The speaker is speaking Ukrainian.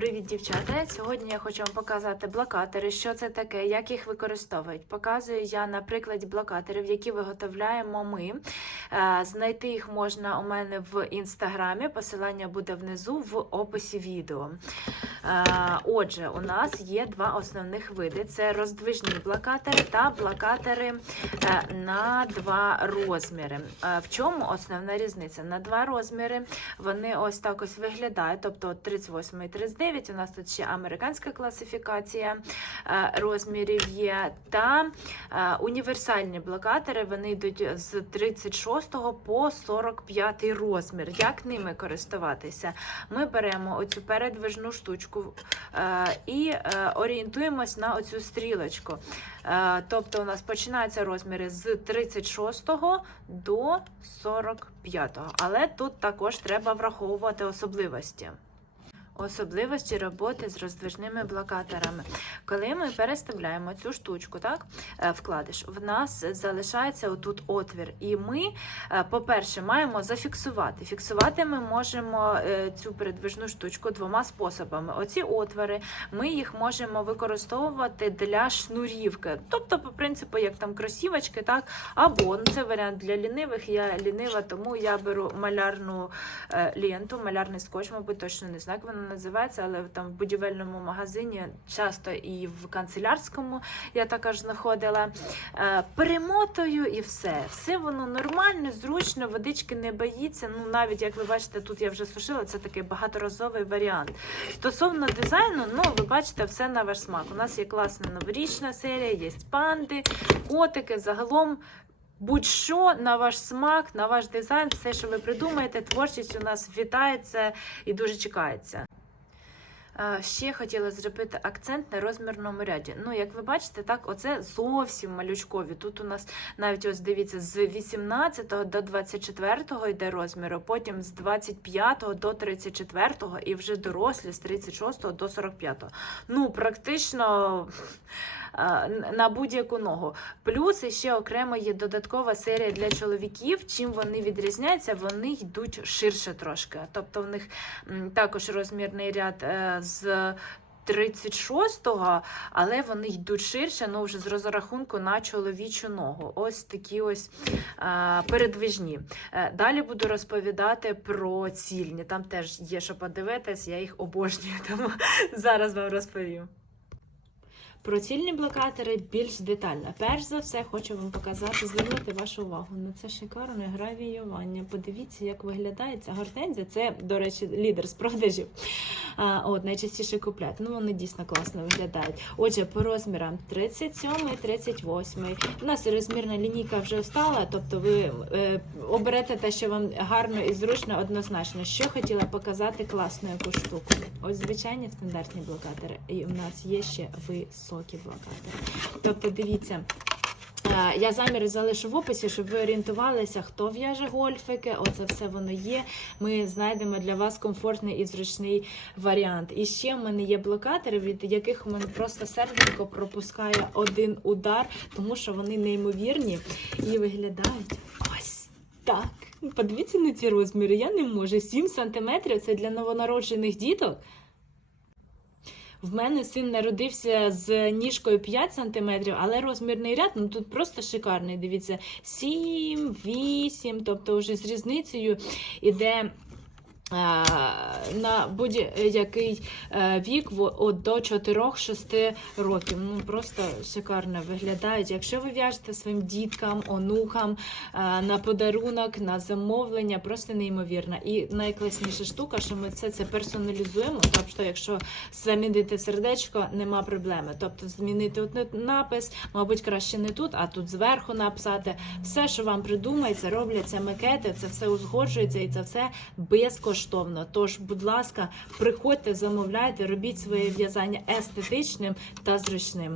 Привіт, дівчата! Сьогодні я хочу вам показати блокатори, що це таке, як їх використовують. Показую я на прикладі блокаторів, які виготовляємо ми. Е, Знайти їх можна у мене в інстаграмі. Посилання буде внизу в описі відео. Е, Отже, у нас є два основних види: це роздвижні блокатори та блокатори е, на два розміри. В чому основна різниця? На два розміри вони ось так ось виглядають, тобто 38 і 39, у нас тут ще американська класифікація розмірів є, та універсальні блокатори, вони йдуть з 36 по 45 розмір. Як ними користуватися? Ми беремо оцю передвижну штучку е, і е, орієнтуємось на оцю стрілочку. Е, Тобто у нас починаються розміри з 36 до 45. Але тут також треба враховувати особливості. Особливості роботи з роздвижними блокаторами. Коли ми переставляємо цю штучку, так, е, вкладиш, в нас залишається отут отвір. І ми, е, по-перше, маємо зафіксувати. Фіксувати ми можемо е, цю передвижну штучку двома способами. Оці отвори ми їх можемо використовувати для шнурівки. Тобто, по принципу, як там кросівочки, так, або ну, це варіант для лінивих. Я лінива, тому я беру малярну ленту, малярний скотч, мабуть, точно не знаю, вона називається, але там в будівельному магазині часто і в канцелярському я також знаходила. Е, Перемотую і все. Все воно нормально, зручно, водички не боїться. Ну, навіть як ви бачите, тут я вже сушила, це такий багаторазовий варіант. Стосовно дизайну, ну ви бачите, все на ваш смак. У нас є класна новорічна серія, є панди, котики. Загалом Будь-що на ваш смак, на ваш дизайн, все, що ви придумаєте, творчість у нас вітається і дуже чекається. Ще хотіла зробити акцент на розмірному ряді. Ну, як ви бачите, так, оце зовсім малючкові. Тут у нас навіть ось дивіться, з 18 до 24 йде розміру, потім з 25 до 34 і вже дорослі з 36 до 45. Ну, практично на будь-яку ногу. Плюс ще окремо є додаткова серія для чоловіків. Чим вони відрізняються, вони йдуть ширше трошки. Тобто в них також розмірний ряд е, з 36-го, але вони йдуть ширше, ну вже з розрахунку на чоловічу ногу. Ось такі ось а, передвижні. Е, далі буду розповідати про цільні. Там теж є що подивитись, я їх обожнюю, тому зараз вам розповім. Про цільні блокатори більш детально. Перш за все, хочу вам показати, звернути вашу увагу на це шикарне гравіювання. Подивіться, як виглядає ця гортензія. Це, до речі, лідер з продажів. А, от, найчастіше купляють. Ну, вони дійсно класно виглядають. Отже, по розмірам 37 38 У нас розмірна лінійка вже встала, тобто ви е, оберете те, що вам гарно і зручно, однозначно. Що хотіла показати класну яку штуку. Ось звичайні стандартні блокатори. І у нас є ще високі блокатори. Тобто, дивіться. Е, Я заміри залишу в описі, щоб ви орієнтувалися, хто в'яже гольфики. Оце все воно є. Ми знайдемо для вас комфортний і зручний варіант. І ще в мене є блокатори, від яких у мене просто серденько пропускає один удар, тому що вони неймовірні і виглядають ось так. Подивіться на ці розміри. Я не можу. 7 сантиметрів це для новонароджених діток. В мене син народився з ніжкою 5 см, але розмірний ряд ну тут просто шикарний. Дивіться, 7, 8, тобто вже з різницею іде. Е, На будь-який е, вік до 4-6 років. Ну просто шикарно виглядають. Якщо ви в'яжете своїм діткам, онукам е, на подарунок, на замовлення, просто неймовірно. І найкласніша штука, що ми все це персоналізуємо. Тобто, якщо замінити сердечко, нема проблеми. Тобто, змінити напис, мабуть, краще не тут, а тут зверху написати. Все, що вам придумається, робляться макети, це все узгоджується і це все безкоштовно. Тож, будь ласка, приходьте, замовляйте, робіть своє в'язання естетичним та зручним.